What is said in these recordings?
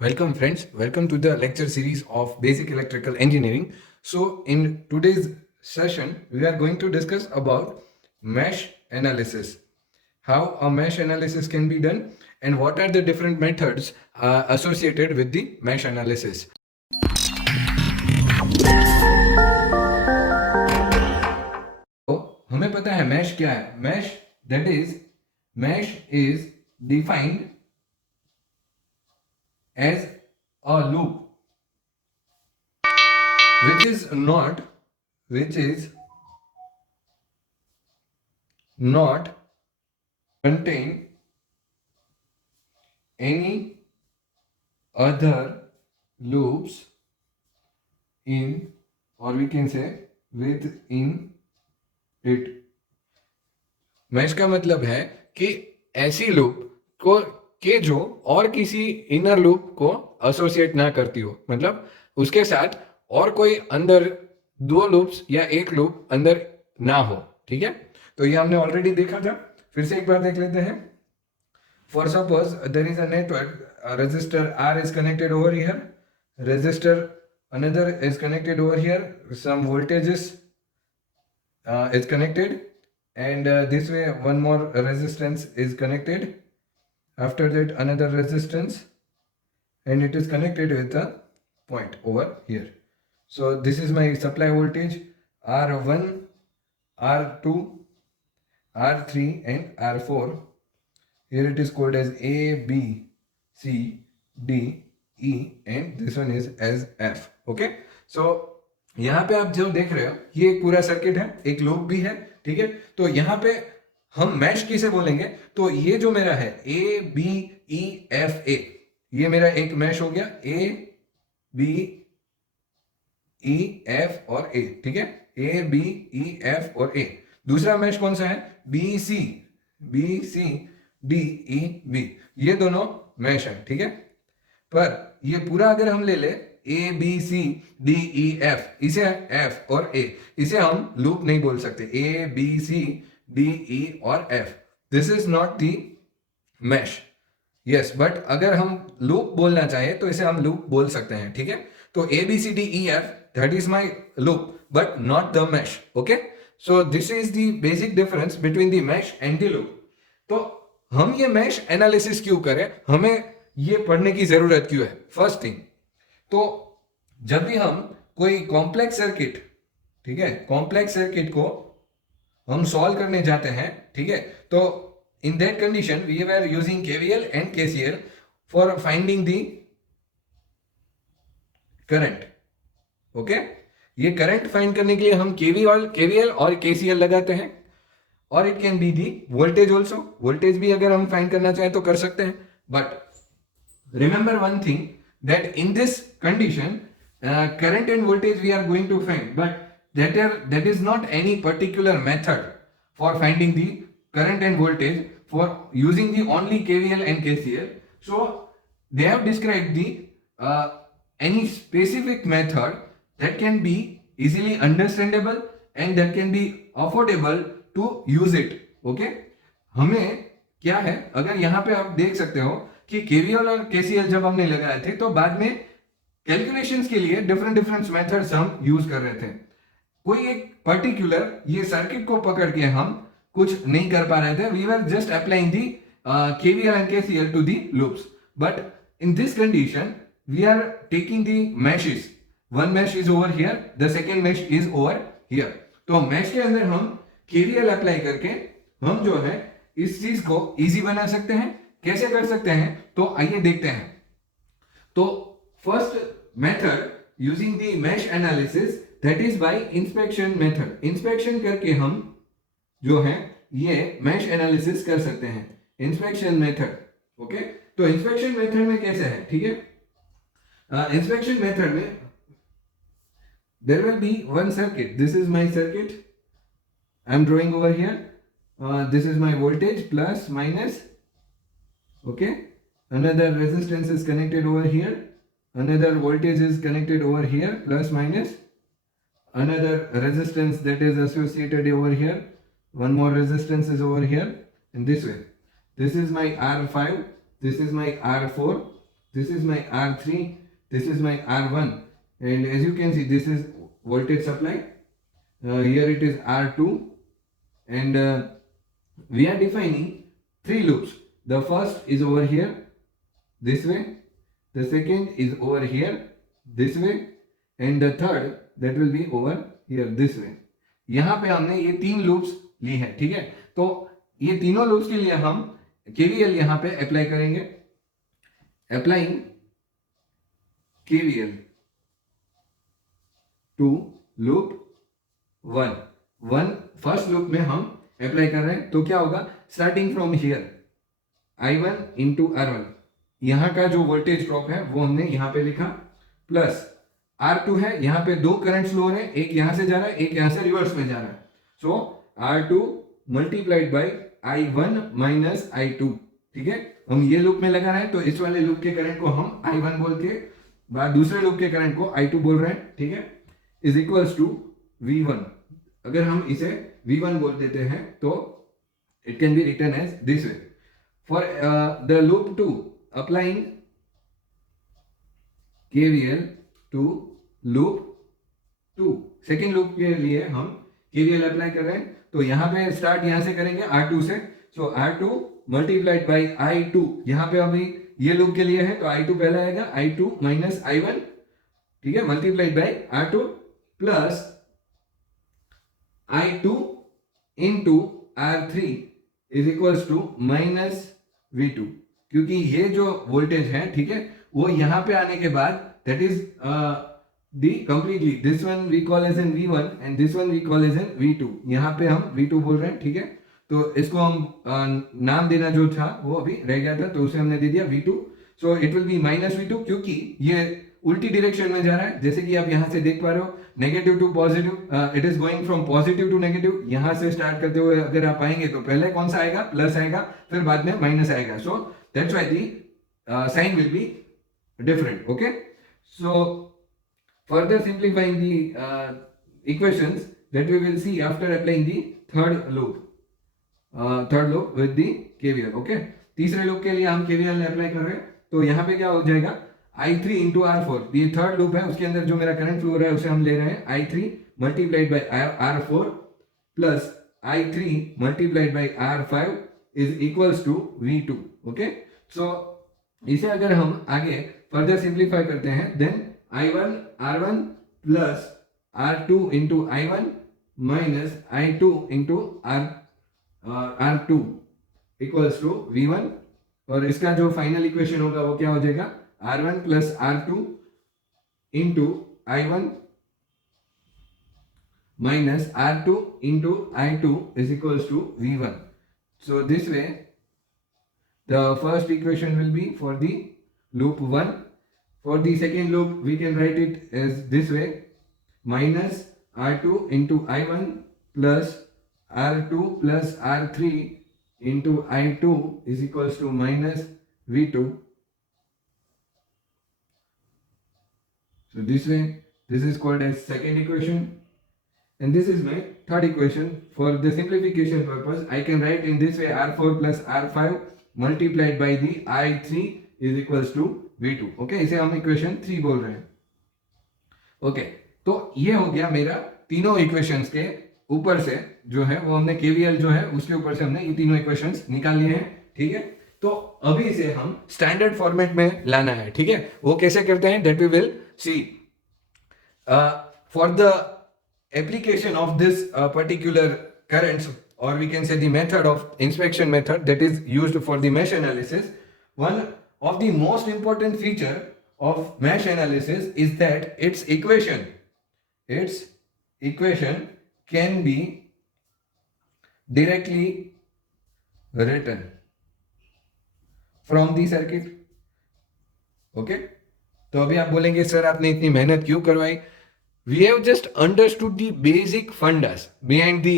Welcome friends, welcome to the lecture series of Basic Electrical Engineering. So in today's session, we are going to discuss about mesh analysis, how a mesh analysis can be done and what are the different methods associated with the mesh analysis. तो हमें पता है mesh क्या है. Mesh is defined as a loop which is not contain any other loops in, or we can say within it. Mesh का मतलब है कि ऐसी लूप को के जो और किसी इनर लूप को एसोसिएट ना करती हो, मतलब उसके साथ और कोई अंदर दो लूप्स या एक लूप अंदर ना हो. ठीक है, तो ये हमने ऑलरेडी देखा था. फिर से एक बार देख लेते हैं. For suppose there is a network, resistor R is connected over here, resistor another is connected over here, some voltages is connected, and this way one more resistance is connected, after that another resistance, and it is connected with a point over here. So this is my supply voltage R1, R2, R3 and R4. Here it is called as A, B, C, D, E and this one is as F. Okay, so यहाँ पे आप जो देख रहे हो ये एक पूरा सर्किट है, एक लूप भी है. ठीक है, तो यहाँ पे हम मैश किसे बोलेंगे, तो ये जो मेरा है A, B, E, F, A, ये मेरा एक मैश हो गया. A, B, E, F और A. ठीक है, A, B, E, F और A. दूसरा मैश कौन सा है, B, C, D, E, B. ये दोनों मैश है. ठीक है, पर ये पूरा अगर हम ले ले A, B, C, D, E, F, इसे F और A, इसे हम लूप नहीं बोल सकते. A, B, C, D, E और F, this is not the mesh. Yes, but अगर हम लूप बोलना चाहे तो इसे हम लूप बोल सकते हैं. ठीक है, तो A, B, C, D, E, F, that is my loop but not the mash. Okay, so this is the basic difference between the mash and the loop. तो हम ये मैश एनालिसिस क्यों करें, हमें ये पढ़ने की जरूरत क्यों है. फर्स्ट थिंग, तो जब भी हम कोई कॉम्प्लेक्स सर्किट, ठीक है, कॉम्प्लेक्स सर्किट को हम सॉल्व करने जाते हैं, ठीक है, तो in that condition we were using KVL and KCL for finding the current. Okay, ये करंट फाइंड करने के लिए हम केवीएल और केसीएल लगाते हैं. और it can be the voltage also, voltage भी अगर हम फाइंड करना चाहें तो कर सकते हैं. But remember one thing, that in this condition current and voltage we are going to find, but that is not any particular method for finding the current and voltage for using the only KVL and KCL. So they have described the any specific method that can be easily understandable and that can be affordable to use it. Okay, हमें क्या है, अगर यहाँ पे आप देख सकते हो कि केवीएल और केसीएल जब हमने लगाए थे तो बाद में कैलकुलेशंस के लिए डिफरेंट मेथड्स हम यूज कर रहे थे. कोई एक पर्टिकुलर ये सर्किट को पकड़ के हम कुछ नहीं कर पा रहे थे. We were just applying the KVL and KCL to the loops. But in this condition we are taking the meshes. One mesh is over here, the second mesh is over here. तो mesh के अंदर हम KVL apply करके हम जो है इस चीज को इजी बना सकते हैं. कैसे कर सकते हैं, तो आइए देखते हैं. तो first method using the mesh analysis, that is by inspection method. Inspection करके हम जो है ये मैश एनालिसिस कर सकते हैं. Inspection method. ओके, तो इंस्पेक्शन मेथड में कैसे है, ठीक है, इंस्पेक्शन मेथड में there will be one circuit. This is my circuit I am drawing over here. This is my voltage plus minus. Okay, another resistance is connected over here, another voltage is connected over here plus minus, another resistance that is associated over here, one more resistance is over here. In this way, this is my R5, this is my R4, this is my R3, this is my R1, and as you can see this is voltage supply. Here it is R2, and we are defining 3 loops. The first is over here this way, the second is over here this way, and the third that will be over here this way. यहाँ पे हमने ये 3 loops ली है, ठीक है। तो ये तीनों लूप्स के लिए हम KVL यहाँ पे अप्लाई करेंगे। Applying KVL to loop 1 first loop में हम अप्लाई कर रहे हैं, तो क्या होगा, starting from here I1 into R1, यहाँ का जो वोल्टेज ड्रॉप है वो हमने यहाँ पे लिखा, प्लस R2 है, यहाँ पे 2 करंट फ्लो हो रहे हैं, एक यहाँ से जा रहा है, एक यहाँ से रिवर्स में जा रहा है। सो R2 multiplied by I1 minus I2, ठीक है। हम ये लूप में लगा रहे हैं, तो इस वाले लूप के करंट को हम I1 बोल के दूसरे लूप के करंट को I2 बोल रहे हैं, ठीक है, इज इक्वल्स टू V1। अगर हम इसे V1 बोल देते हैं तो it can be written as this way. For the loop 2 applying KVL to loop 2, second loop के लिए हम KVL अप्लाई कर रहे हैं, तो यहाँ पे स्टार्ट यहाँ से करेंगे R2 से। सो R2 मल्टीप्लाइड बाई I2, यहाँ पे अभी ये लूप के लिए है तो I2 पहला आएगा, I2 माइनस I1, ठीक है, multiplied by R2 plus I2 into R3 is equals to minus V2, क्योंकि ये जो वोल्टेज है, ठीक है, वो यहाँ पे आने के बाद that is the completely this one we call as in V1 and this one we call as in V2, यहाँ पे हम V2 बोल रहे हैं, ठीक है। तो इसको हम नाम देना जो था वो अभी रह गया था, तो उसे हमने दे दिया V2। So it will be minus V2, क्योंकि ये उल्टी डायरेक्शन में जा रहा है, जैसे कि आप यहाँ से देख पा रहे हो, negative to positive, it is going from positive to negative. यहाँ से स्टार्ट करते हुए अगर आप आएंगे तो पहले कौन सा आएगा, प्लस आएगा, फिर बाद में माइनस आएगा। So that's why the sign will be different, okay। So further simplifying the equations that we will see after applying the third loop with the KVL, okay। तीसरे लूप के लिए हम KVL अप्लाई कर रहे हैं, तो यहाँ पे क्या हो जाएगा, I3 इंटू R4, ये थर्ड लूप है, उसके अंदर जो मेरा करंट फ्लो हो रहा है उसे हम ले रहे हैं I3 multiplied by R4 plus I3 multiplied by R5 is equals to V2, okay. So इसे अगर हम आगे फर्दर सिंप्लीफाई करते हैं, then I1 R1 plus R2 into I1 minus I2 into R2 equals to V1, और इसका जो final equation होगा वो क्या हो जाएगा, R1 plus R2 into I1 minus R2 into I2 is equals to V1। So this way the first equation will be for the loop 1. For the second loop we can write it as this way, minus R2 into I1 plus R2 plus R3 into I2 is equals to minus V2. So this way, this is called as second equation, and this is my third equation. For the simplification purpose, I can write in this way, R4 plus R5 multiplied by the I3 is equals to V2, okay। इसे हम equation 3 बोल रहे हैं, okay. तो ये हो गया मेरा तीनों इक्वेशंस के ऊपर से जो है वो हमने KVL जो है उसके ऊपर से हमने ये तीनों इक्वेशंस निकाल लिए हैं, ठीक है। तो अभी इसे हम स्टैंडर्ड फॉर्मेट में लाना है, ठीक है। वो कैसे करते हैं, that we will see. For the application of this particular currents, or we can say the method of inspection method that is used for the mesh analysis, one of the most important feature of mesh analysis is that its equation can be directly written from the circuit, okay। तो अभी आप बोलेंगे sir आपने इतनी मेहनत क्यों करवाई। We have just understood the basic fundas behind the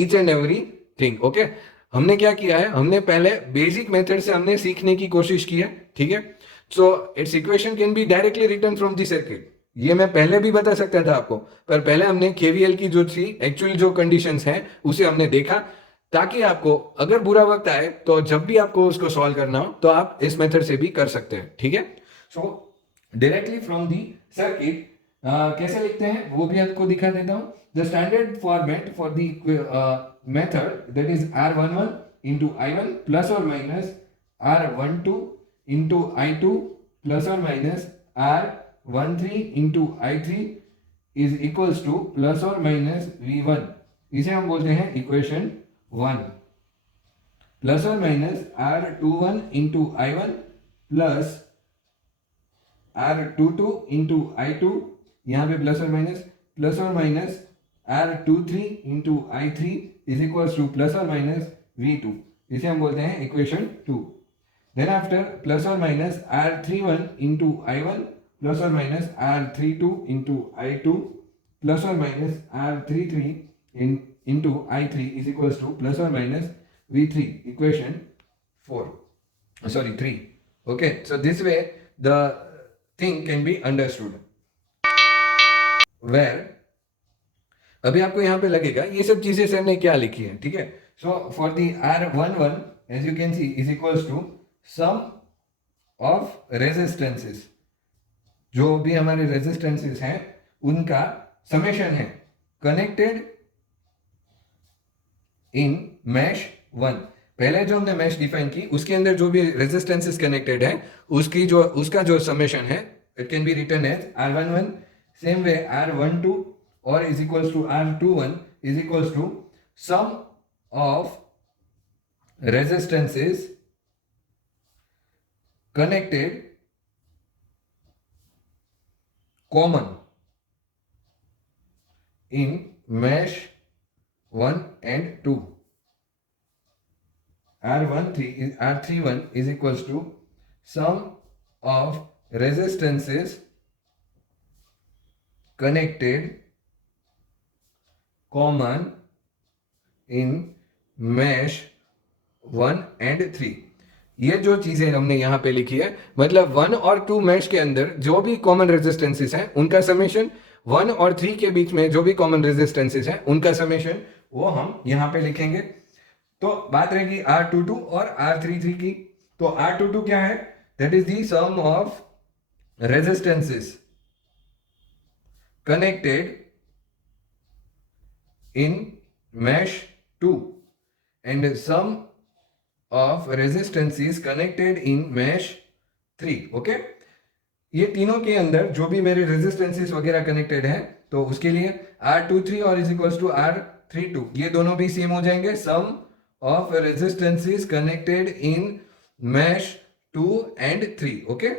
each and every thing, okay। हमने क्या किया है, हमने पहले बेसिक मेथड से हमने सीखने की कोशिश की है, ठीक है। So its equation can be directly written from the circuit, ये मैं पहले भी बता सकता था आपको, पर पहले हमने KVL की जो थी एक्चुअल जो कंडीशंस हैं उसे हमने देखा, ताकि आपको अगर बुरा वक्त आए तो जब भी आपको उसको सॉल्व करना हो तो आप इस मेथड से भी कर सकते हैं, ठीक है। सो डायरेक्टली फ्रॉम दी सर्किट कैसे लिखते हैं वो भी आपको दिखा देता हूं। The standard format for the method that is R11 into I1 plus or minus R12 into I2 plus or minus R13 into I3 is equals to plus or minus V1। इसे हम बोलते हैं इक्वेशन 1। प्लस और minus R21 into I1 plus R22 into I2, यहाँ पे plus और minus R23 into I3 is equals to plus और minus V2। इसे हम बोलते हैं इक्वेशन 2। देन आफ्टर प्लस और minus R31 into I1 plus और minus R32 into I2 plus और minus R33 into I3 is equals to plus और minus V3, equation 3। Okay, so this way the thing can be understood where अभी आपको यहाँ पे लगेगा ये सब चीजें सर ने क्या लिखी है, ठीक है। So for the R11 as you can see is equals to sum of resistances, जो भी हमारे रेजिस्टेंसेस हैं उनका समेशन है कनेक्टेड इन मैश 1। पहले जो हमने मैश डिफाइन की उसके अंदर जो भी रेजिस्टेंसेस कनेक्टेड है उसका जो समेशन है it can be written as R11 same way R12 और is equals to R21 is equals to sum of resistances connected common in mesh 1 and 2। R31 is equals to sum of resistances connected common in mesh 1 and 3। ये जो चीजें हमने यहां पे लिखी है मतलब 1 और 2 मैश के अंदर जो भी कॉमन रेजिस्टेंसेस हैं उनका समेशन, 1 और 3 के बीच में जो भी कॉमन रेजिस्टेंसेस हैं उनका समेशन वो हम यहां पे लिखेंगे। तो बात रहेगी R22 और R33 की। तो R22 क्या है, that is the sum of resistances connected in mesh 2 and sum of resistances connected in mesh 3। Okay, ये तीनों के अंदर जो भी मेरे रेजिस्टेंसेस वगैरह कनेक्टेड है तो उसके लिए R23 और इज इक्वल्स टू R32 ये दोनों भी सेम हो जाएंगे, sum of resistances connected in mesh 2 and 3। Okay,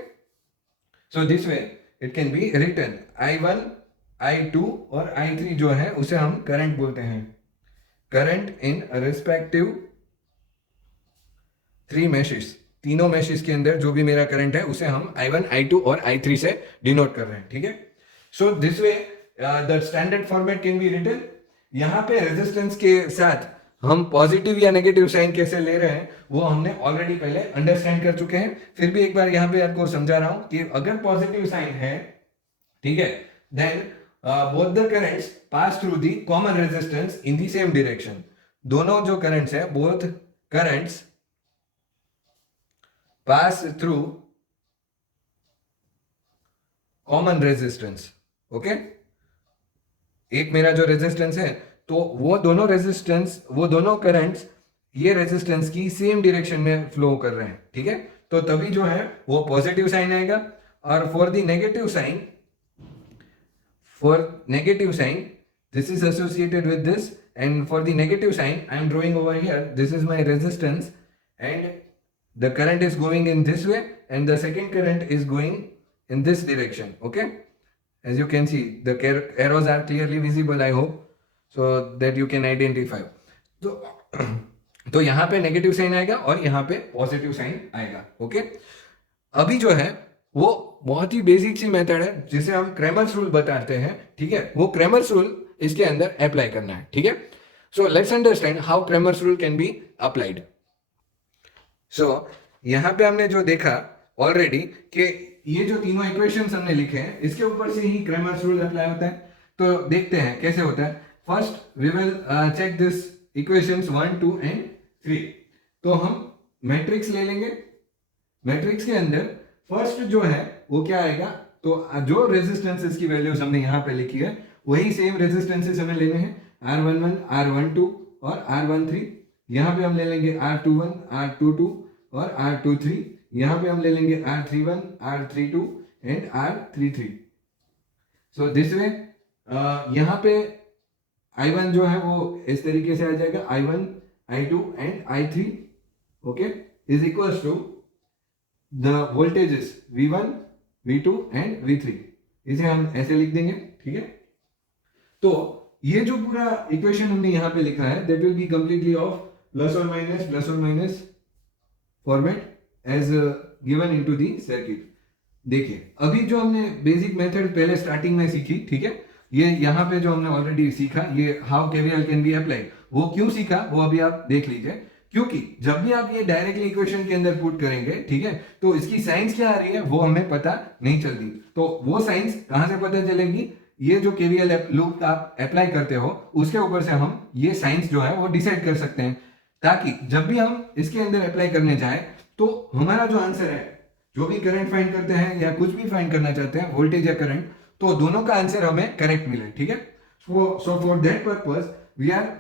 so this way it can be written I1 I2 और I3 जो है उसे हम करंट बोलते हैं, करंट इन रिस्पेक्टिव 3 मैशेस। तीनों मैशेस के अंदर जो भी मेरा करंट है उसे हम I1 I2 और I3 से डिनोट कर रहे हैं, ठीक है। So this way the standard format can be written. यहाँ पे रेजिस्टेंस के साथ हम पॉजिटिव या नेगेटिव साइन कैसे ले रहे हैं वो हमने ऑलरेडी पहले अंडरस्टैंड कर चुके हैं। फिर भी एक बार यहाँ पे आपको समझा रहा हूं कि अगर पॉजिटिव साइन है, ठीक है, then both the currents pass through the common resistance in the same direction. दोनों जो करंट्स है both currents pass through common resistance। Okay, एक मेरा जो रेजिस्टेंस है तो वो दोनों करंट्स ये रेजिस्टेंस की सेम डायरेक्शन में फ्लो कर रहे हैं, ठीक है। तो तभी जो है वो पॉजिटिव साइन आएगा। और for negative sign this is associated with this, and for the negative sign I am drawing over here, this is my resistance and the current is going in this way and the second current is going in this direction। okay, as you can see the arrows are clearly visible, I hope, so that you can identify। तो यहाँ पे negative sign आएगा और यहाँ पे positive sign आएगा। Okay, अभी जो है वो बहुत ही बेसिक सी मेथड है जिसे हम क्रैमर्स रूल बताते हैं, ठीक है। वो क्रैमर्स रूल इसके अंदर अप्लाई करना है, ठीक है। So let's understand how Cramer's rule can be applied. So यहाँ पे हमने जो देखा ऑलरेडी कि ये जो तीनों इक्वेशंस हमने लिखे हैं इसके ऊपर से ही क्रैमर्स रूल अप्लाई होता है। तो देखते हैं कैसे होता है। First we will check this equations 1, 2 and 3। तो हम मैट्रिक्स ले लेंगे। मैट्रिक्स के अंदर फर्स्ट जो है वो क्या आएगा, तो जो रेजिस्टेंसेस की वैल्यूज हमने यहाँ पे लिखी है वही सेम रेजिस्टेंसेस हमें लेने हैं, R11, R12 और R13। यहाँ पे हम ले लेंगे R21, R22 और R23। यहाँ पे हम ले लेंगे R31, R32 and R33। So this वे यहाँ पे I1 जो है वो इस तरीके से आ जाएगा, I1, I2 and I3 okay is equals to the voltages V1, V2 and V3। इसे हम ऐसे लिख देंगे, ठीक है। तो ये जो पूरा इक्वेशन हमने यहाँ पे लिखा है that will be completely of plus और minus format as given into the circuit. देखिए अभी जो हमने बेसिक मेथड पहले स्टार्टिंग में सीखी, ठीक है, ये यहाँ पे जो हमने ऑलरेडी सीखा, ये how KVL can be applied, वो क्यों सीखा वो अभी आप देख लीजिए। क्योंकि जब भी आप ये डायरेक्टली इक्वेशन के अंदर पुट करेंगे, ठीक है, तो इसकी साइंस क्या आ रही है वो हमें पता नहीं चलती। तो वो साइंस कहां से पता चलेगी, ये जो केवीएल लूप आप अप्लाई करते हो उसके ऊपर से हम ये साइंस जो है वो डिसाइड कर सकते हैं, ताकि जब भी हम इसके अंदर अप्लाई करने जाए तो हमारा जो आंसर है, जो भी करंट फाइंड करते हैं या कुछ भी फाइंड करना चाहते हैं, वोल्टेज या करंट, तो दोनों का आंसर हमें करेक्ट मिले, ठीक है। So for that purpose we are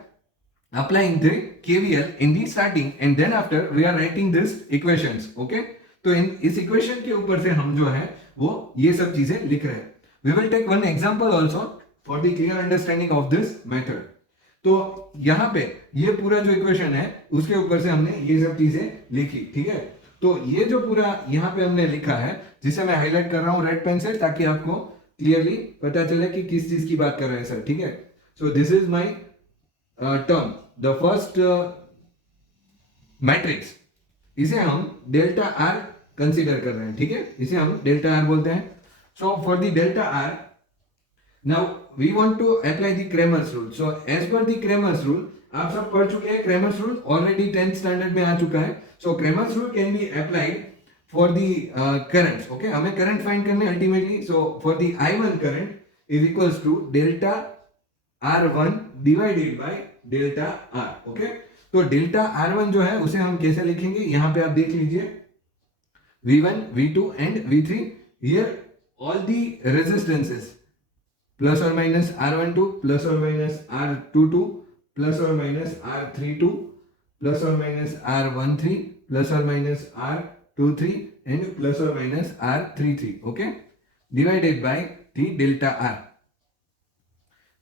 applying the KVL in the starting and then after we are writing this equations, okay। तो इस इक्वेशन के ऊपर से हम जो है वो ये सब चीजें लिख रहे हैं। We will take one example also for the clear understanding of this method। तो यहाँ पे ये पूरा जो इक्वेशन है उसके ऊपर से हमने ये सब चीजें लिखी, ठीक है। तो ये जो पूरा यहाँ पे हमने लिखा है, जिसे मैं हाईलाइट कर रहा हूँ रेड पेन से, ताकि आपको क्लियरली पता चले कि किस चीज की बात कर रहे हैं सर, ठीक है। So this is my term, the first matrix, इसे हम डेल्टा आर कंसीडर कर रहे हैं, ठीक है, इसे हम डेल्टा आर बोलते हैं। So for the delta R now we want to apply the Cramer's rule. So as per the Cramer's rule, आप सब पढ़ चुके हैं, Cramer's rule already 10th standard में आ चुका है। So Cramer's rule can be applied for the currents, okay, हमें करंट फाइंड करने ultimately. So for the I1 current is equals to delta R1 divided by delta R, okay. तो delta R1 जो है उसे हम कैसे लिखेंगे, यहां पे आप देख लीजिए, V1, V2 and V3, here all the resistances plus और माइनस R12 प्लस और माइनस R22 प्लस और माइनस R32 प्लस और माइनस R13 प्लस और माइनस R23 एंड प्लस और minus R33, okay, divided by the delta R।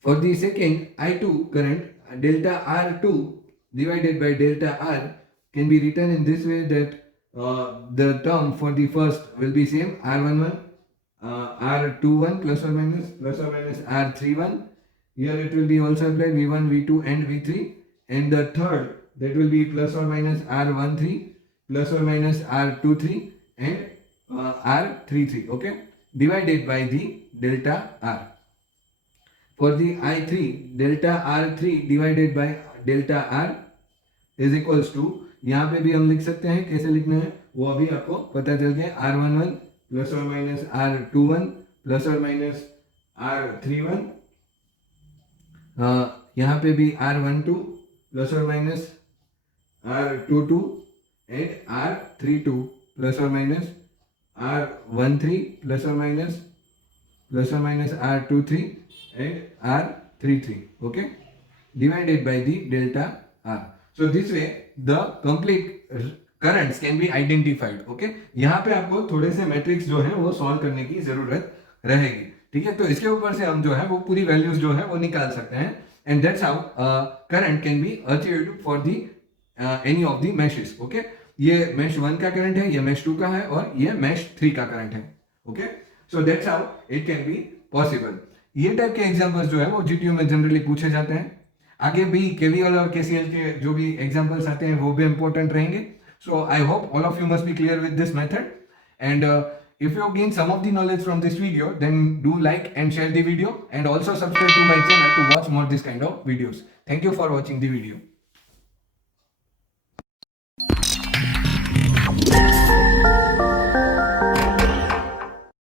For the second I2 current, delta R2 divided by delta R can be written in this way that the term for the first will be same, R11, R21 plus or minus R31. Here it will be also applied V1, V2 and V3, and the third that will be plus or minus R13 plus or minus R23 and R33, okay, divided by the delta R। For the I3, delta R3 divided by delta R is equals to, यहाँ पे भी हम लिख सकते हैं, कैसे लिखना है वो अभी आपको पता चल गया, R11 प्लस और माइनस R21 प्लस और माइनस R31, यहाँ पे भी R12 प्लस और minus R22 and R32 plus और माइनस R13 प्लस और minus R23 and R33, okay, divided by the delta R। So this way the complete currents can be identified, okay। यहाँ पे आपको थोड़े से मैट्रिक्स जो है वो सॉल्व करने की जरूरत रहेगी, ठीक है। तो इसके ऊपर से हम जो है वो पूरी वैल्यूज जो है वो निकाल सकते हैं, and that's how current can be achieved for the any of the meshes, okay. ये मैश 1 का करंट है, ये मैश 2 का है और ये मैश 3 का करंट है, okay. So that's how it can be possible. ये टाइप के एग्जांपल्स जो है वो जीटीयू में जनरली पूछे जाते हैं। आगे भी केवीएल और केसीएल के जो भी एग्जांपल्स आते हैं वो भी इंपॉर्टेंट रहेंगे। So I hope all of you must be clear with this method, and if you gain some of the knowledge from this video, then do like and share the video, and also subscribe to my channel to watch more this kind of videos. Thank you for watching the video.